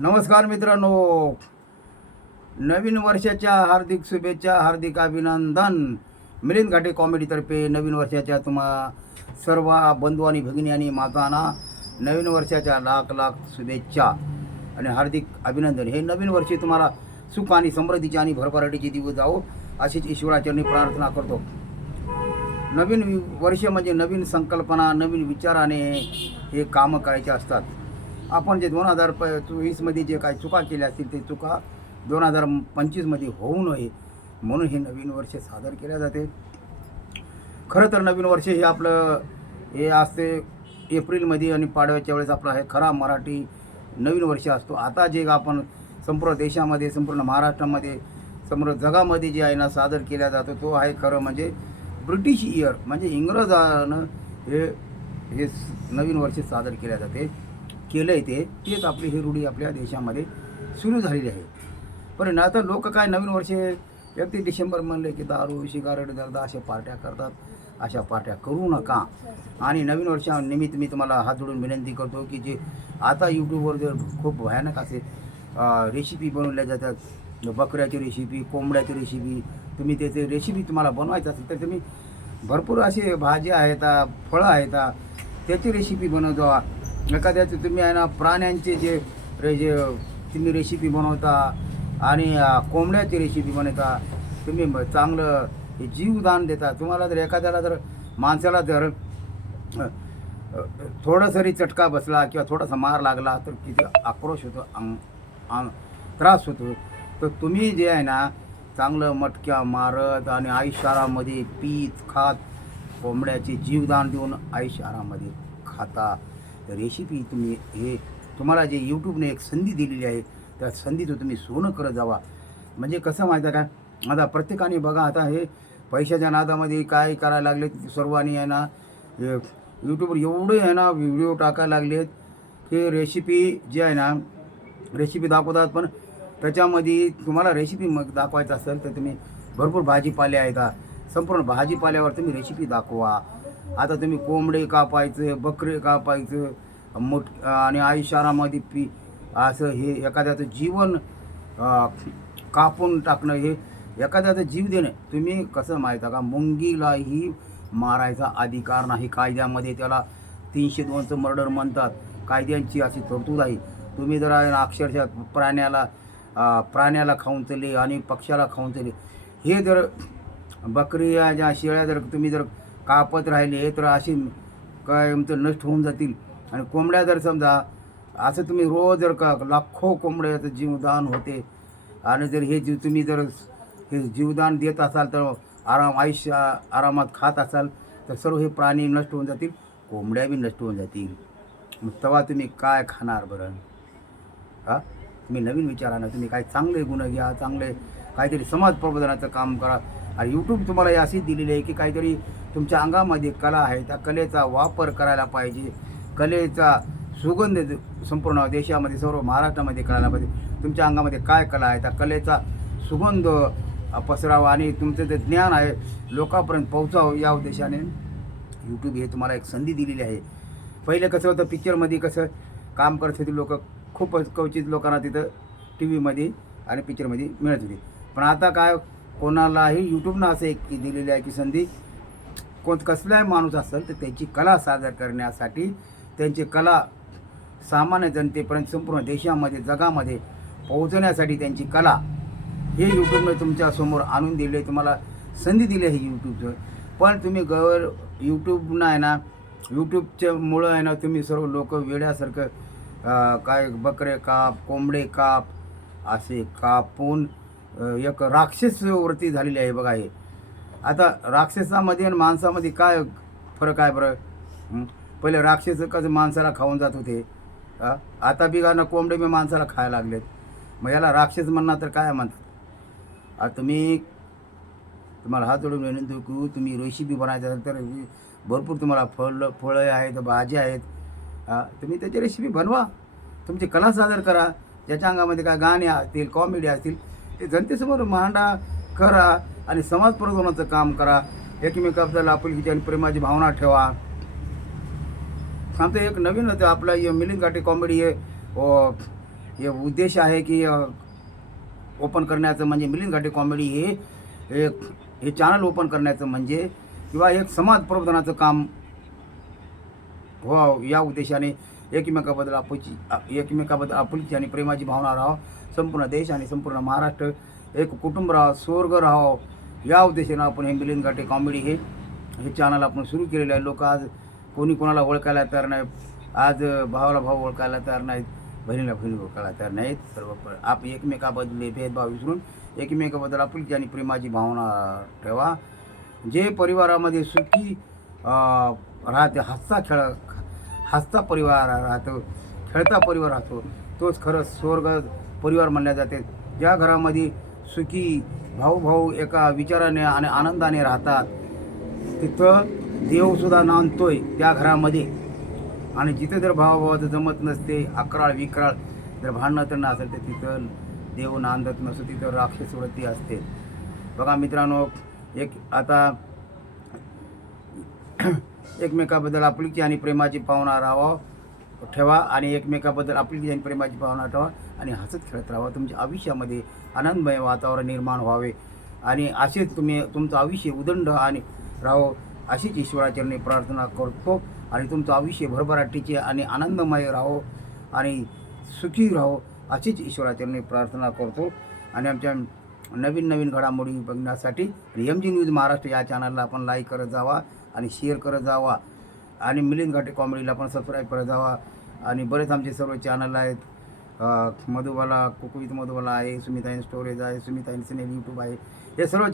नमस्कार मित्रांनो. नवीन वर्षाच्या हार्दिक शुभेच्छा हार्दिक अभिनंदन. मिलिंद घाटे कॉमेडीतर्फे नवीन वर्षाच्या तुम्हा सर्व बंधू आणि भगिनी आणि मातांना नवीन वर्षाच्या लाख लाख शुभेच्छा आणि हार्दिक अभिनंदन. हे नवीन वर्षी तुम्हाला सुख आणि समृद्धीची आणि भरभराटीचे दिवस जावो अशीच ईश्वराचरणी प्रार्थना करतो. नवीन वि- वर्ष म्हणजे नवीन संकल्पना नवीन विचाराने हे कामं करायचे असतात. आपण जे दोन हजार प चोवीसमध्ये जे काही चुका केल्या असतील ते चुका दोन हजार पंचवीसमध्ये होऊ नये म्हणून हे नवीन वर्ष सादर केल्या जाते. खरं तर नवीन वर्ष हे आपलं हे असते एप्रिलमध्ये आणि पाडव्याच्या वेळेस आपला हे खरा मराठी नवीन वर्ष असतो. आता जे आपण संपूर्ण देशामध्ये संपूर्ण महाराष्ट्रामध्ये संपूर्ण जगामध्ये जे आहे ना सादर केला जातो तो आहे खरं म्हणजे ब्रिटिश इयर. म्हणजे इंग्रजानं हे हे नवीन वर्ष सादर केल्या जाते. केलं आहे ते तेच आपली ही रूढी आपल्या देशामध्ये सुरू झालेली आहे. पण आता लोक काय नवीन वर्ष एकतीस डिसेंबर म्हणले की दारू सिगारेट दर्दा अशा पार्ट्या करतात अशा पार्ट्या करू नका. आणि नवीन वर्षानिमित्त मी तुम्हाला हात जोडून विनंती करतो की जे आता यूट्यूबवर जर खूप भयानक असे रेसिपी बनवल्या जातात बकऱ्याची रेसिपी कोंबड्याची रेसिपी तुम्ही त्याचे रेसिपी तुम्हाला बनवायचं असेल तर तुम्ही भरपूर असे भाज्या आहेत फळं आहेत त्याची रेसिपी बनवतो. एखाद्याचे तुम्ही आहे ना प्राण्यांचे जे रे जे तुम्ही रेसिपी बनवता आणि कोंबड्याची रेसिपी बनवता तुम्ही चांगलं हे जीवदान देता. तुम्हाला जर एखाद्याला जर माणसाला जर थोडासरी जरी चटका बसला किंवा थोडासा मार लागला तर किती आक्रोश होतो अंग त्रास होतो. तर तुम्ही जे आहे ना चांगलं मटक्या मारत आणि आयुष्यारामध्ये पीत खात कोंबड्याचे जीवदान देऊन आयुष्यारामध्ये खाता. रेसिपी तुम्ही हे तुम्हाला जे यूट्यूबने एक संधी दिलेली आहे त्या संधीचं तुम्ही सोनं करत जावा. म्हणजे कसं माहिती आहे का? आता प्रत्येकाने बघा आता हे पैशाच्या नादामध्ये काय करायला लागले सर्वांनी आहे ना यूट्यूबवर एवढे आहे ना व्हिडिओ टाकायला लागलेत की रेसिपी जे आहे ना रेसिपी दाखवतात पण त्याच्यामध्ये तुम्हाला रेसिपी मग दाखवायचं असेल तर तुम्ही भरपूर भाजीपाले आहेत. हा. संपूर्ण भाजीपाल्यावर तुम्ही रेसिपी दाखवा. आता तुम्ही कोंबडे कापायचं बकरे कापायचं मोठ आणि आयुष्यारामध्ये पी असं हे एखाद्याचं जीवन कापून टाकणं हे एखाद्याचं जीव देणं. तुम्ही कसं माहीत आहे का? मुंगीलाही मारायचा अधिकार नाही. कायद्यामध्ये त्याला तीनशे दोनचं मर्डर म्हणतात. कायद्यांची अशी तरतूद आहे. तुम्ही जर अक्षरशः प्राण्याला प्राण्याला खाऊन चले आणि पक्ष्याला खाऊन चले. हे जर बकऱ्या ज्या शेळ्या जर तुम्ही जर कापत राहिले तर अशी काय तुमचं नष्ट होऊन जातील. आणि कोंबड्या जर समजा असं तुम्ही रोज जर का लाखो कोंबड्याचं जीवदान होते आणि जर हे जीव तुम्ही जर हे जीवदान देत असाल तर आराम आयुष्य आरामात खात असाल तर सर्व हे प्राणी नष्ट होऊन जातील कोंबड्या बी नष्ट होऊन जातील. मग तेव्हा तुम्ही काय खाणार बरं? हां? तुम्ही नवीन विचारानं तुम्ही काही चांगले गुण घ्या चांगले काहीतरी समाज प्रबोधनाचं काम करा. आणि यूट्यूब तुम्हाला हे अशी दिलेली आहे की काहीतरी तुमच्या अंगामध्ये कला आहे त्या कलेचा वापर करायला पाहिजे. कलेचा सुगंध संपूर्ण देशामध्ये सर्व महाराष्ट्रामध्ये करायला पाहिजे. तुमच्या अंगामध्ये काय कला आहे त्या कलेचा सुगंध पसरावा आणि तुमचं जे ज्ञान आहे लोकांपर्यंत पोहोचावं या उद्देशाने यूट्यूब हे तुम्हाला एक संधी दिलेली आहे. पहिले कसं होतं पिक्चरमध्ये कसं काम करत होते लोक खूपच क्वचित लोकांना तिथं टी व्हीमध्ये आणि पिक्चरमध्ये मिळत होती. पण आता काय कोणालाही यूट्यूबनं असं एक दिलेली आहे की संधी कोण कसलाही माणूस असेल तर त्याची कला सादर करण्यासाठी त्यांची कला सामान्य जनतेपर्यंत संपूर्ण देशामध्ये जगामध्ये पोहोचवण्यासाठी त्यांची कला हे यूट्यूबनं तुमच्यासमोर आणून दिले तुम्हाला संधी दिली आहे यूट्यूबचं पण तुम्ही गवर यूट्यूबनं आहे ना यूट्यूबच्या मुळं आहे ना तुम्ही सर्व लोक वेड्यासारखं काय बकरे काप कोंबडे काप असे कापून एक राक्षस वृत्ती झालेली आहे बघा हे. आता राक्षसामध्ये आणि माणसामध्ये काय फरक आहे बरं? पहिले राक्षस कसं माणसाला खाऊन जात होते? आता बी कोंबडे बी माणसाला खायला लागलेत. मग याला राक्षस म्हणणार तर काय म्हणतात? आता तुम्ही तुम्हाला हात जोडून विनंती करू तुम्ही रेसिपी बनायचं असेल तर भरपूर तुम्हाला फळ फळं आहेत भाज्या आहेत तुम्ही त्याची रेसिपी बनवा. तुमची कला सादर करा. ज्याच्या अंगामध्ये काय गाणे असतील कॉमेडी असतील ते जनतेसमोर मांडा करा आणि समाज प्रबोधनाचं काम करा. एकमेकाबद्दल आपुलकीची आणि प्रेमाची भावना ठेवा. आमचं एक नवीन होतं आपलं हे मिलिंद घाटी कॉमेडी हे हे उद्देश आहे की ओपन करण्याचं म्हणजे मिलिंद घाटे कॉमेडी हे एक हे चॅनल ओपन करण्याचं म्हणजे किंवा एक समाज प्रबोधनाचं काम व्हावं या उद्देशाने एकमेकाबद्दल आपुलची एकमेकाबद्दल आपुलची आणि प्रेमाची भावना राहावं. संपूर्ण देश आणि संपूर्ण महाराष्ट्र एक कुटुंब राहावं स्वर्ग राहावं. या उद्देशानं आपण हे मिलिंद घाटे कॉमेडी हे हे चॅनल आपण सुरू केलेलं आहे. लोक आज कोणी कोणाला ओळखायला तयार नाही आज भावाला भाऊ ओळखायला तयार नाहीत. बहिणीला बहिणी ओळखायला तयार नाहीत. सर्व आप एकमेकाबद्दल भेदभाव विसरून एकमेकाबद्दल आपुलकी आणि प्रेमाची भावना ठेवा. जे परिवारामध्ये सुखी राहते हसता खेळ हसता परिवार राहतो खेळता परिवार राहतो तोच खरं स्वर्ग परिवार म्हणल्या जाते ज्या घरामध्ये सुखी भाऊ भाऊ एका विचाराने आणि आनंदाने राहतात तिथं देवसुद्धा नांदतोय त्या घरामध्ये आणि जिथे जर भावाभावाचं जमत नसते अकराळ विकराळ जर भांडणं तर असेल तर तिथं देव नांदत नसतो तिथं राक्षस वृत्ती असते बघा मित्रांनो एक आता एकमेकाबद्दल आपुलकी आणि प्रेमाची भावना राहावं. ठेवा आणि एकमेकाबद्दल आपुलकी आणि प्रेमाची भावना ठेवा आणि हसत खेळत राहावा. तुमच्या आयुष्यामध्ये आनंदमय वातावरण निर्माण व्हावे. आणि असेच तुम्ही तुमचं आयुष्य उदंड आणि राहो अशीच ईश्वराचरणी प्रार्थना करतो. आणि तुमचं आयुष्य भरभराटीचे आणि आनंदमय राहो आणि सुखी राहो अशीच ईश्वराचरणी प्रार्थना करतो. आणि आमच्या नवीन नवीन घडामोडी बघण्यासाठी. एम जी न्यूज महाराष्ट्र या चॅनलला आपण लाईक करत जावा आणि शेअर करत जावा. आणि मिलिंद घाटे कॉमेडीला पण सबस्क्राईब करत जावा. आणि बरेच आमचे सर्व चॅनल आहेत. मधुबाला कुकवित मधुबाला आहे सुमिता इन स्टोरेज आहे सुमिता इन सिनेल यूट्यूब आहे. हे सर्व